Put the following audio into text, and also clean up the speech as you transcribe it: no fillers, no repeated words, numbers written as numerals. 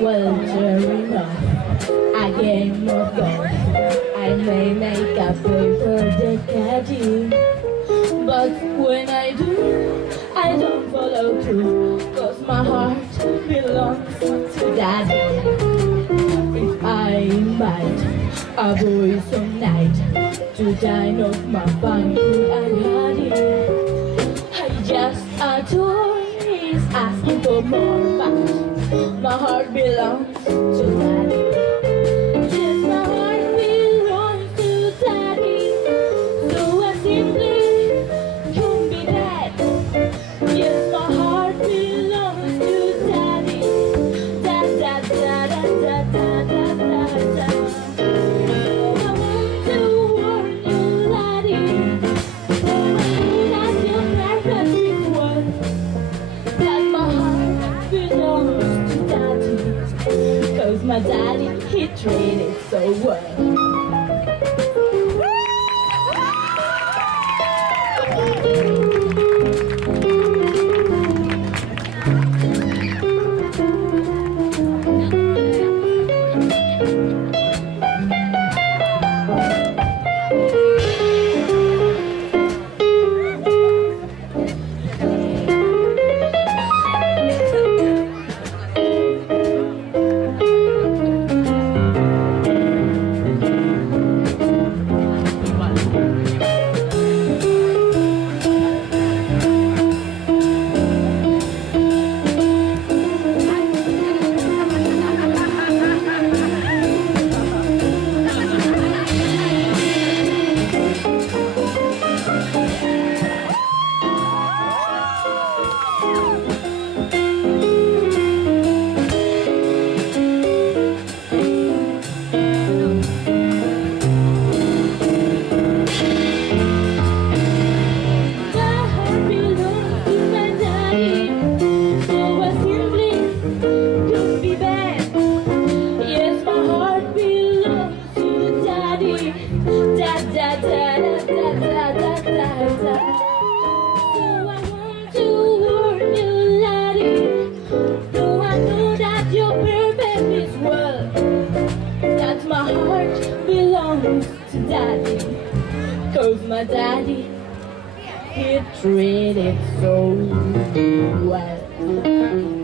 Well, sure enough, I get more gold. I may make a pay for the caddy, but when I do, I don't follow through, 'cause my heart belongs to daddy. If I invite a boy some night to dine off my fine food and honey, I just adore he's asking for more, but my heart belongs to daddy. Yes, my heart belongs to daddy. So I simply can't be that. Yes, my heart belongs to daddy. Da da da da da da da da da. So I want to warn you, laddie. So I know that you're perfect one. That my heart belongs to daddy. 'Cause my daddy, he treated so well. To daddy, 'cause my daddy, he treated so well.